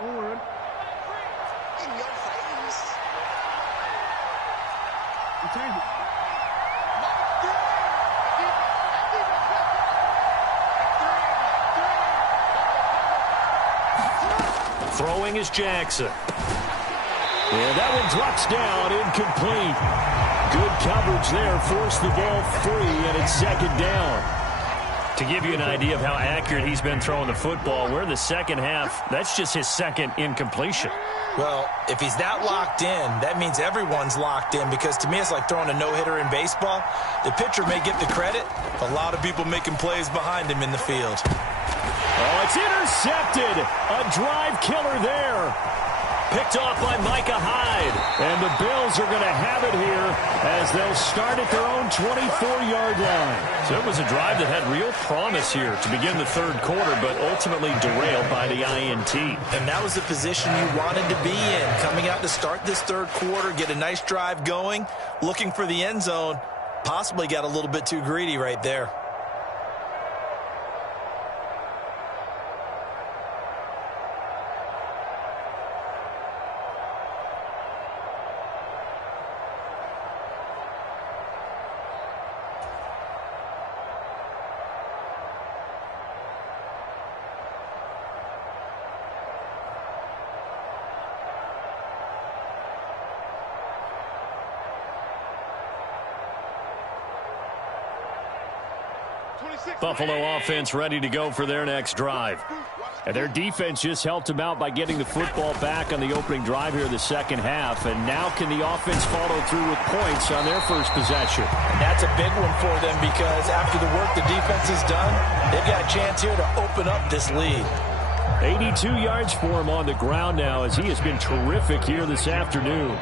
In your face. Throwing is Jackson. And that one drops down, incomplete. Good coverage there, forced the ball free, and it's second down. To give you an idea of how accurate he's been throwing the football, we're in the second half. That's just his second incompletion. Well, if he's that locked in, that means everyone's locked in, because to me it's like throwing a no-hitter in baseball. The pitcher may get the credit. A lot of people making plays behind him in the field. Oh, it's intercepted. A drive killer there. Picked off by Micah Hyde. And the Bills are going to have it here as they'll start at their own 24-yard line. So it was a drive that had real promise here to begin the third quarter, but ultimately derailed by the INT. And that was the position you wanted to be in. Coming out to start this third quarter, get a nice drive going, looking for the end zone. Possibly got a little bit too greedy right there. Buffalo offense ready to go for their next drive. And their defense just helped them out by getting the football back on the opening drive here in the second half. And now can the offense follow through with points on their first possession? And that's a big one for them, because after the work the defense has done, they've got a chance here to open up this lead. 82 yards for him on the ground now, as he has been terrific here this afternoon.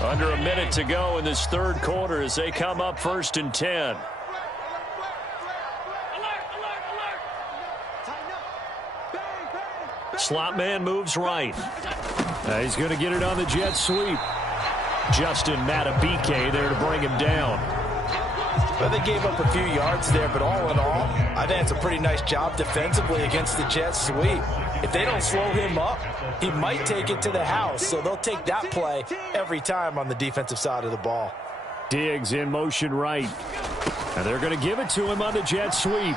Under a minute to go in this third quarter as they come up 1st and 10. Slot man moves right. He's going to get it on the jet sweep. Justin Matabike there to bring him down. Well, they gave up a few yards there, but all in all, I think it's a pretty nice job defensively against the jet sweep. If they don't slow him up, he might take it to the house, so they'll take that play every time on the defensive side of the ball. Diggs in motion right. And they're going to give it to him on the jet sweep.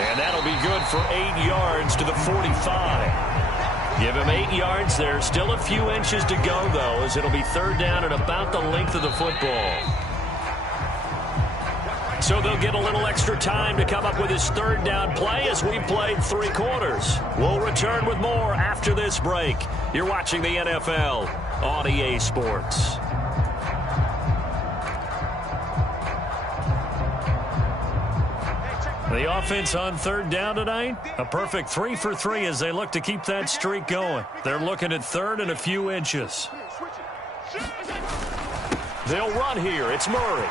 And that'll be good for 8 yards to the 45. Give him 8 yards there. Still a few inches to go, though, as it'll be third down and about the length of the football. So they'll get a little extra time to come up with his third down play as we played 3 quarters. We'll return with more after this break. You're watching the NFL on EA Sports. The offense on third down tonight, a perfect 3 for 3 as they look to keep that streak going. They're looking at third and a few inches. They'll run here. It's Murray.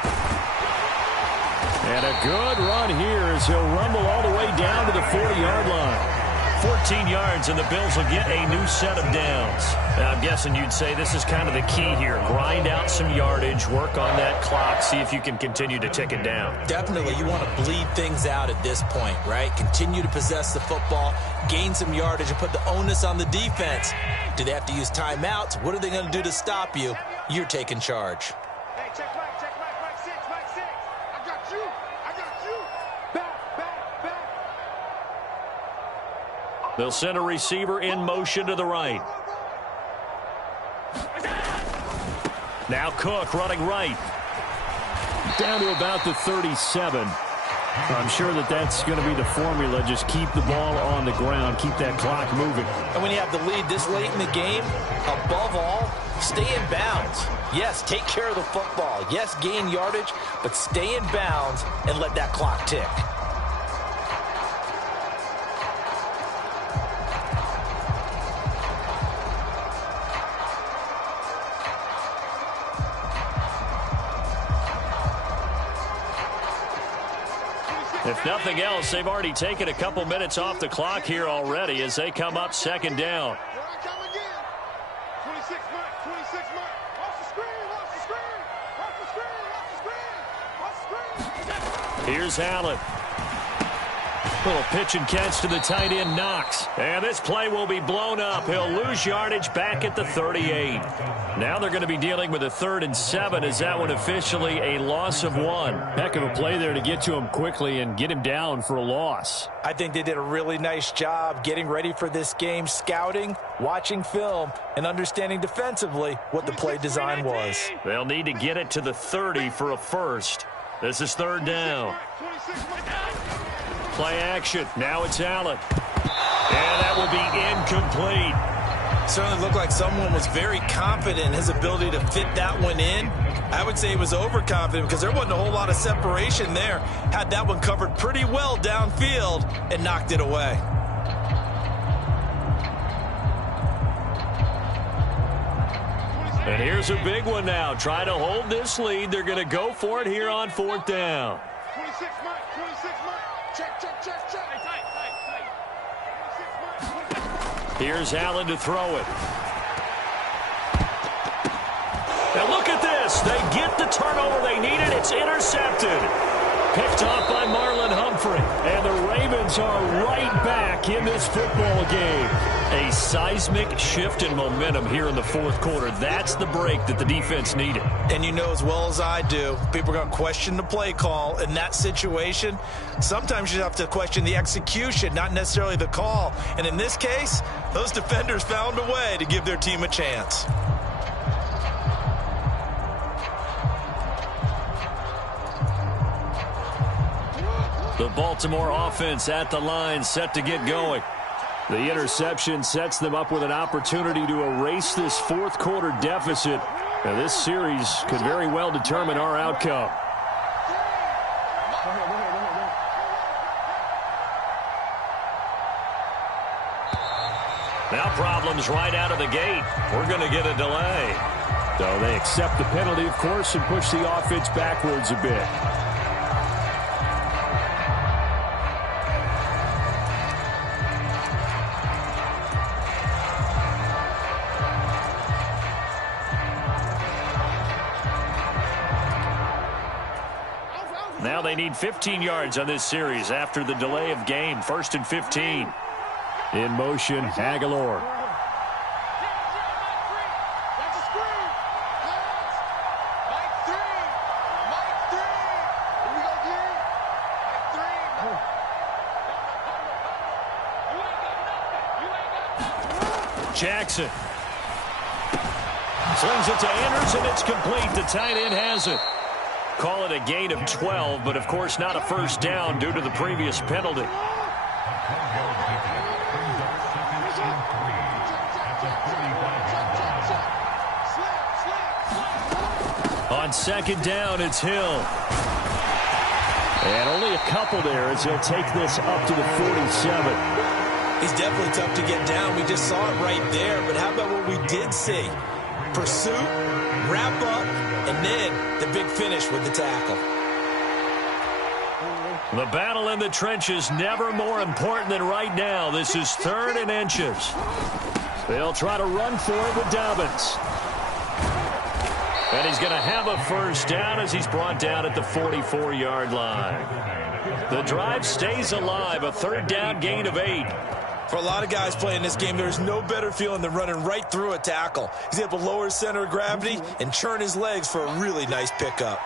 And a good run here as he'll rumble all the way down to the 40-yard line. 14 yards, and the Bills will get a new set of downs. Now, I'm guessing you'd say this is kind of the key here. Grind out some yardage, work on that clock, see if you can continue to tick it down. Definitely, you want to bleed things out at this point, right? Continue to possess the football, gain some yardage, and put the onus on the defense. Do they have to use timeouts? What are they going to do to stop you? You're taking charge. They'll send a receiver in motion to the right. Now Cook running right. Down to about the 37. I'm sure that's going to be the formula. Just keep the ball on the ground. Keep that clock moving. And when you have the lead this late in the game, above all, stay in bounds. Yes, take care of the football. Yes, gain yardage, but stay in bounds and let that clock tick. If nothing else, they've already taken a couple minutes off the clock here already as they come up second down. 26 Mike, 26 Mike. Watch the screen, watch the screen. Watch the screen, watch the screen. Watch the screen. Here's Allen. Little pitch and catch to the tight end, Knox. And this play will be blown up. He'll lose yardage back at the 38. Now they're going to be dealing with a 3rd and 7. Is that one officially a loss of 1? Heck of a play there to get to him quickly and get him down for a loss. I think they did a really nice job getting ready for this game, scouting, watching film, and understanding defensively what the play design was. They'll need to get it to the 30 for a first. This is 3rd down. Play action. Now it's Allen. And that will be incomplete. Certainly looked like someone was very confident in his ability to fit that one in. I would say he was overconfident because there wasn't a whole lot of separation there. Had that one covered pretty well downfield and knocked it away. And here's a big one now. Try to hold this lead. They're going to go for it here on 4th down. 26 Mike, 26 Mike. Check, check, check, check. Here's Allen to throw it. Now look at this. They get the turnover they needed. It's intercepted. Picked off by Marlon Humphrey. And the Ravens are right back in this football game. A seismic shift in momentum here in the 4th quarter. That's the break that the defense needed. And you know as well as I do, people are going to question the play call in that situation. Sometimes you have to question the execution, not necessarily the call. And in this case, those defenders found a way to give their team a chance. The Baltimore offense at the line, set to get going. The interception sets them up with an opportunity to erase this 4th quarter deficit. And this series could very well determine our outcome. Now problems right out of the gate. We're going to get a delay. So they accept the penalty, of course, and push the offense backwards a bit. Now they need 15 yards on this series after the delay of game. 1st and 15. In motion, Aguilar. Jackson slings it to Anderson. It's complete. The tight end has it. Call it a gain of 12, but of course not a first down due to the previous penalty. On 2nd down, it's Hill. And only a couple there as he'll take this up to the 47. He's definitely tough to get down. We just saw it right there. But how about what we did see? Pursuit, wrap up, and then the big finish with the tackle. The battle in the trenches never more important than right now. This is 3rd and inches. They'll try to run for it with Dobbins. And he's going to have a first down as he's brought down at the 44-yard line. The drive stays alive, a 3rd down gain of 8. For a lot of guys playing this game, there's no better feeling than running right through a tackle. He's able to lower his center of gravity and churn his legs for a really nice pickup.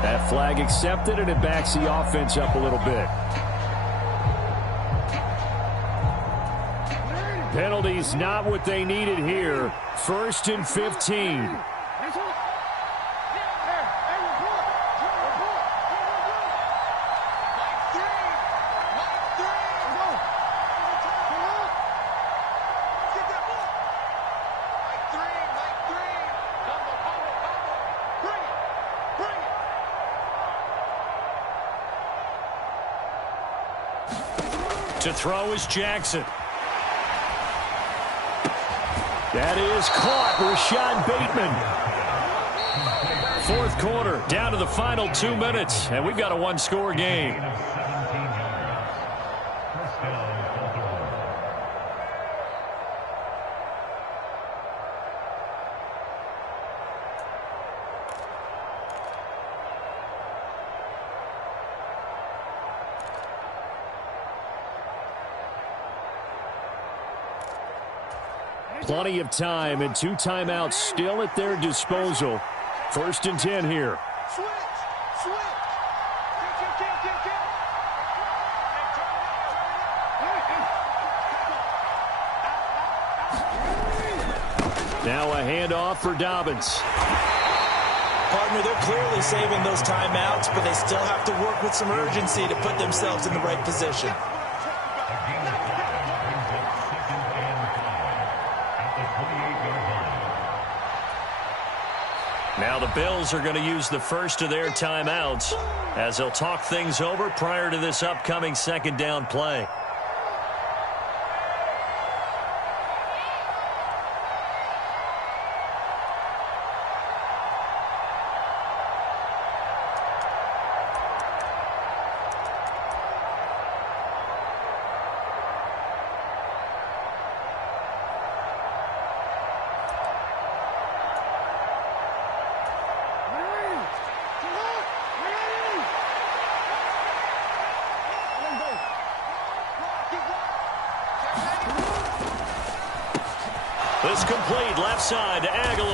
That flag accepted, and it backs the offense up a little bit. Penalties not what they needed here. 1st and 15. To throw is Jackson. That is caught. Rashad Bateman. Fourth quarter, down to the final 2 minutes, and we've got a one-score game. Plenty of time and 2 timeouts still at their disposal. 1st and 10 here. Now a handoff for Dobbins. Partner, they're clearly saving those timeouts, but they still have to work with some urgency to put themselves in the right position. Now the Bills are going to use the first of their timeouts as they'll talk things over prior to this upcoming 2nd down play. This complete left side to Aguilar.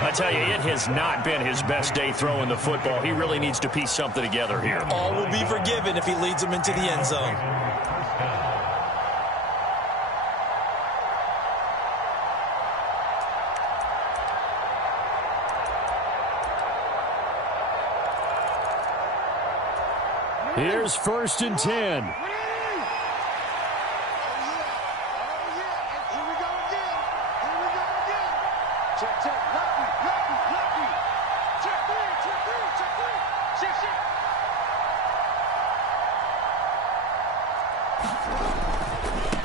I tell you, it has not been his best day throwing the football. He really needs to piece something together here. All will be forgiven if he leads them into the end zone. Here's 1st and 10.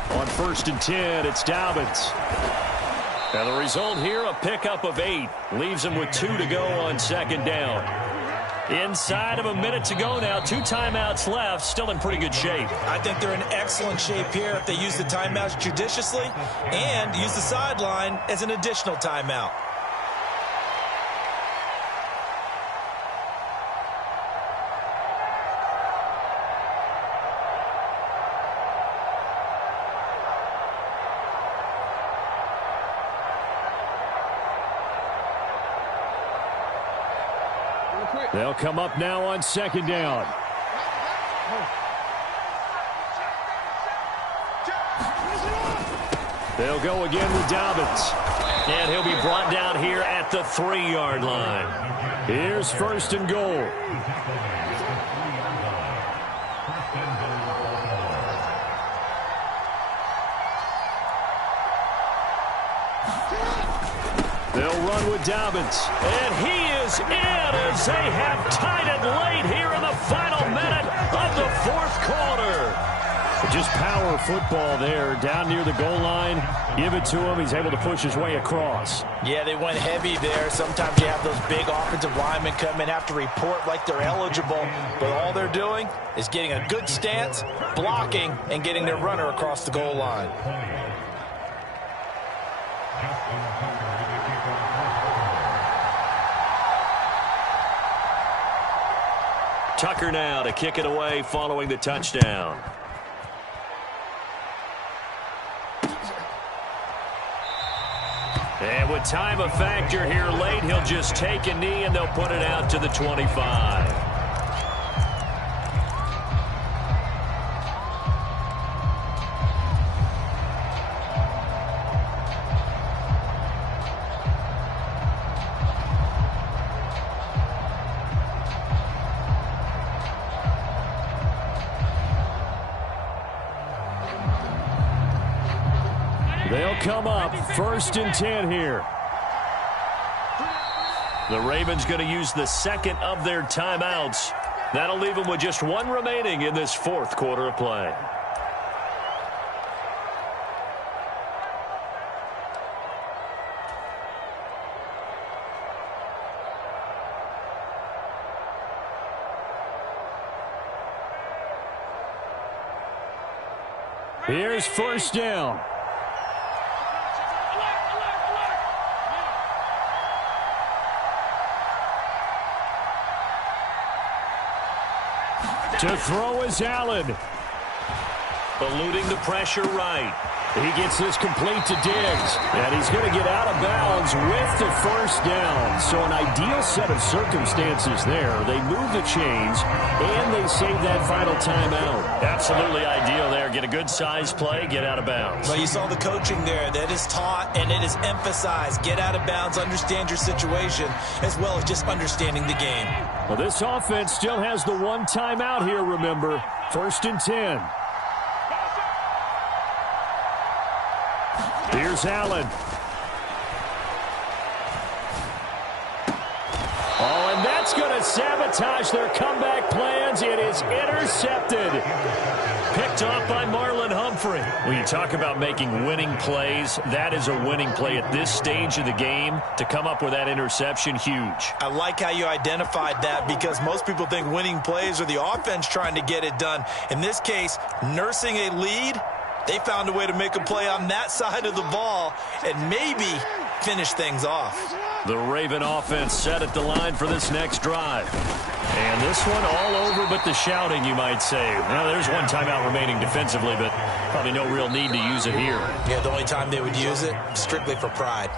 On 1st and 10, it's Dobbins. And the result here, a pickup of 8. Leaves him with 2 to go on 2nd down. Inside of a minute to go now. 2 timeouts left. Still in pretty good shape. I think they're in excellent shape here if they use the timeouts judiciously and use the sideline as an additional timeout. They'll come up now on 2nd down. They'll go again with Dobbins. And he'll be brought down here at the 3-yard line. Here's 1st and goal. They'll run with Dobbins. And he is in as they have tied it late here in the final minute of the 4th quarter. Just power football there down near the goal line. Give it to him. He's able to push his way across. Yeah, they went heavy there. Sometimes you have those big offensive linemen come in, have to report like they're eligible. But all they're doing is getting a good stance, blocking, and getting their runner across the goal line. Tucker now to kick it away following the touchdown. And with time a factor here late, he'll just take a knee and they'll put it out to the 25. They'll come up 1st and 10 here. The Ravens going to use the 2nd of their timeouts That'll leave them with just one remaining in this fourth quarter of play. Here's first down. To throw is Allen. Eluding the pressure right. He gets this complete to Diggs, and he's going to get out of bounds with the first down. So an ideal set of circumstances there. They move the chains, and they save that final timeout. Absolutely ideal there. Get a good size play, get out of bounds. Well, you saw the coaching there. That is taught and it is emphasized. Get out of bounds, understand your situation, as well as just understanding the game. Well, this offense still has the one timeout here, remember. 1st and 10. Here's Allen. Oh, and that's going to sabotage their comeback plans. It is intercepted. Picked off by Marlon Humphrey. When you talk about making winning plays, that is a winning play at this stage of the game. To come up with that interception, huge. I like how you identified that because most people think winning plays are the offense trying to get it done. In this case, nursing a lead, they found a way to make a play on that side of the ball and maybe finish things off. The Raven offense set at the line for this next drive. And this one all over but the shouting, you might say. Well, there's one timeout remaining defensively, but probably no real need to use it here. Yeah, the only time they would use it, strictly for pride.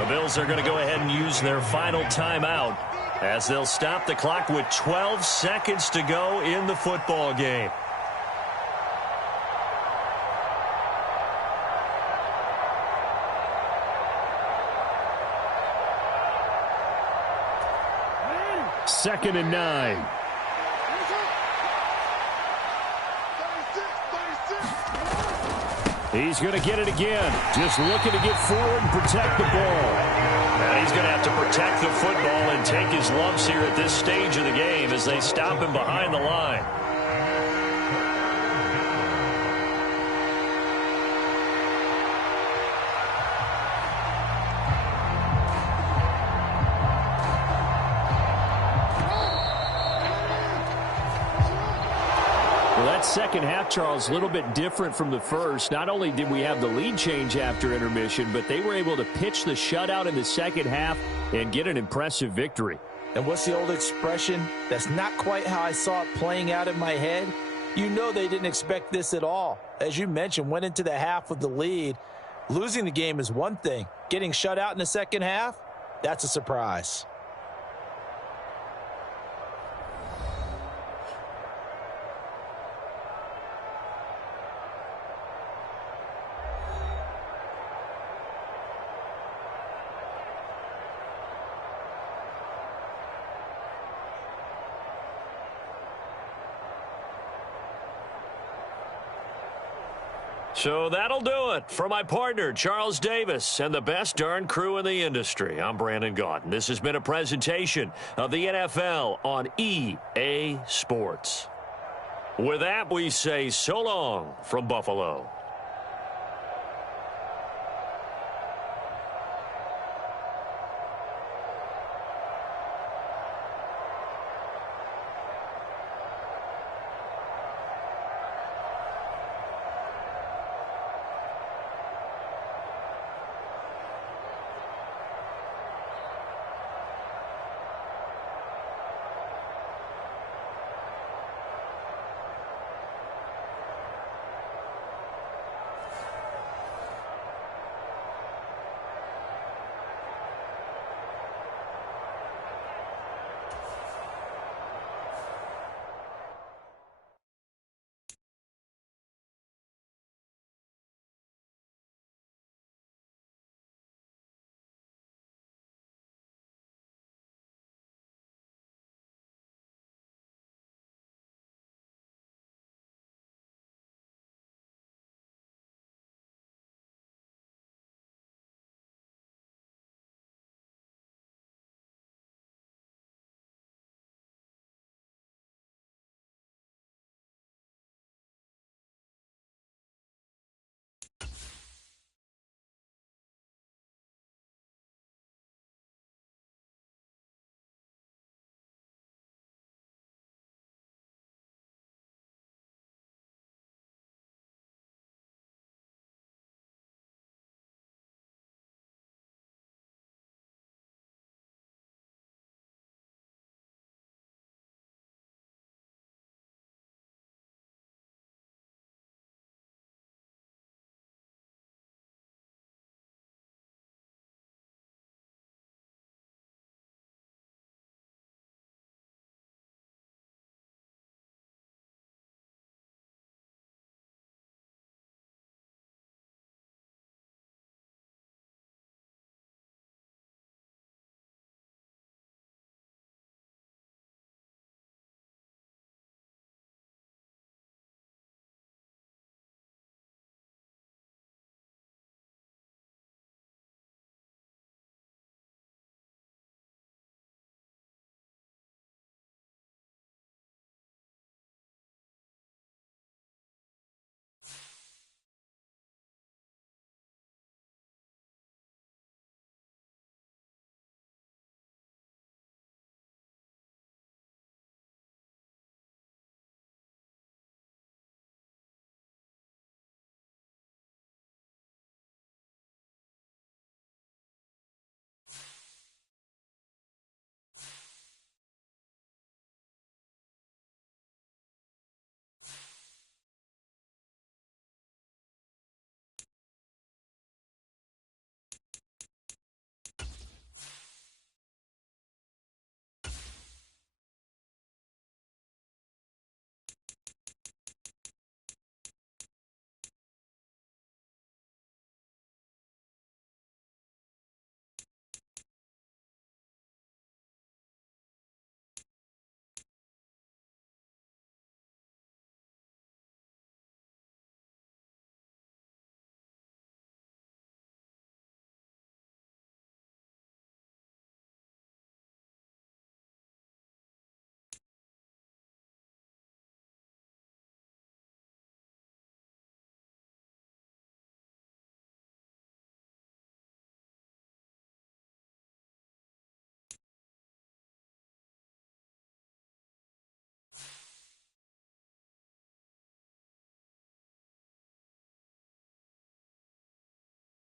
The Bills are going to go ahead and use their final timeout as they'll stop the clock with 12 seconds to go in the football game. Second and 9. He's going to get it again. Just looking to get forward and protect the ball. Now he's going to have to protect the football and take his lumps here at this stage of the game as they stop him behind the line. Second half, Charles, a little bit different from the first. Not only did we have the lead change after intermission, but they were able to pitch the shutout in the second half and get an impressive victory. And what's the old expression? That's not quite how I saw it playing out in my head. You know they didn't expect this at all. As you mentioned, went into the half with the lead. Losing the game is one thing. Getting shut out in the second half, that's a surprise. So that'll do it for my partner, Charles Davis, and the best darn crew in the industry. I'm Brandon Gaudin. This has been a presentation of the NFL on EA Sports. With that, we say so long from Buffalo.